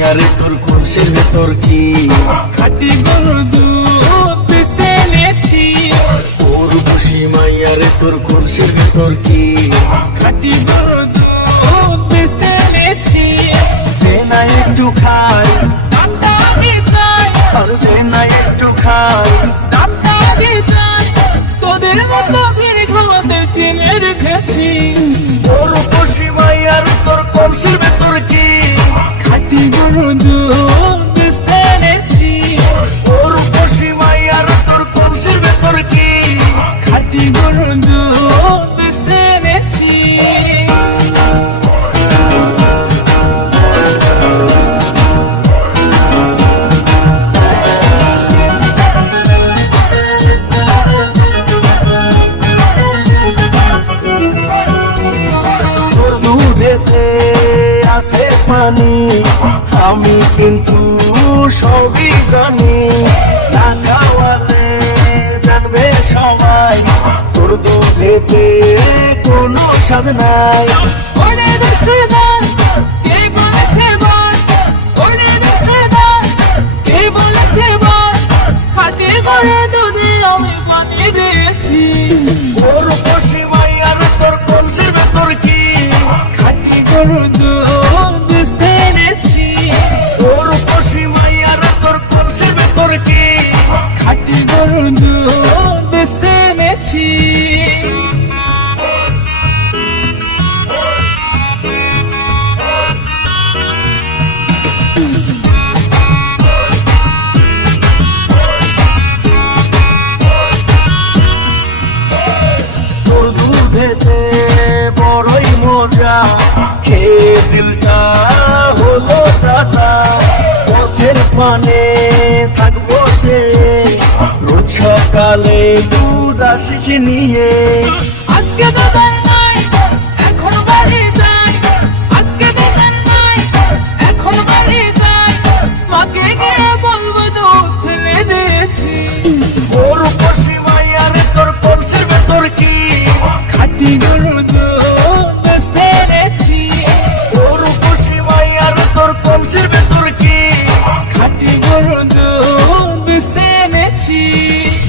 মাইয়ারে তোর কলসের ভেতর কি খাটি গরুর দুধ বেচতে এনেছি। ওর খুশি মাইয়ারে তোর কলসের ভেতর কি খাটি গরুর দুধ বেচতে এনেছি। দে না একটু খাই, দামটা আগে চাই, আর দে না একটু খাই। দামটা আগে চাই। তোদের মতো ফিরে খাওয়াতে চিনে রেখেছি। ওর খুশি মাইয়ারে তোর কলসের ভেতর কি খাটি গরুর দুধ বেচতে এনেছি। ওর খুশি মাইয়ারে তোর কলসের ভেতর কি খাটি গরুর দুধ বেচতে এনেছি। তোর দুধেতে আছে পানি, আমি কিন্তু সবই জানি। না খাওয়ালে জানবে সবাই তোর দুধেতে কোনো স্বাদ নাই। ওরে দেখছে দান, কে বলেছে বল? ওরে দেখছে দান, কে বলেছে বল? খাটি গরুর দুধে আমি পানি দিয়েছি। ওর খুশি মাইয়ার তোর কলসের ভেতর কি খাটি গরুর দুধ বেচতে এনেছি। ওর খুশি মাইয়ার তোর কলসের ভেতর কি খাটি গরুর দুধ বেচতে এনেছি। তোর দুধেতে বড়ই মজা, খেয়ে দিলটা হলো দাদা। পথের পানে থাকবো যে রোজ সকালে দুধ আসিস নিয়ে। আজকে দোকান নাই, এখন বাড়ি যাই। আজকে দোকান নাই, এখন বাড়ি যাই। মাকে গিয়ে বলবো দুধ ফেলে দিয়েছি। ওর খুশি মাইয়ারে তোর কলসের ভেতর কি খাটি গরুর দুধ বেচতে এনেছি। ওর খুশি মাইয়ারে তোর কলসের ভেতর কি খাটি গরুর দুধ বেচতে এনেছি।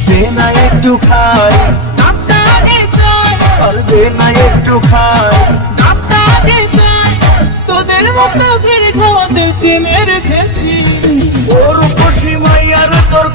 দে না একটু খাই, দামটা আগে চাই, আর দে না একটু খাই। দামটা আগে চাই। তোদের মতো ফিরে খাওয়াতে চিনে রেখেছি। ওর খুশি মাইয়ারে তোর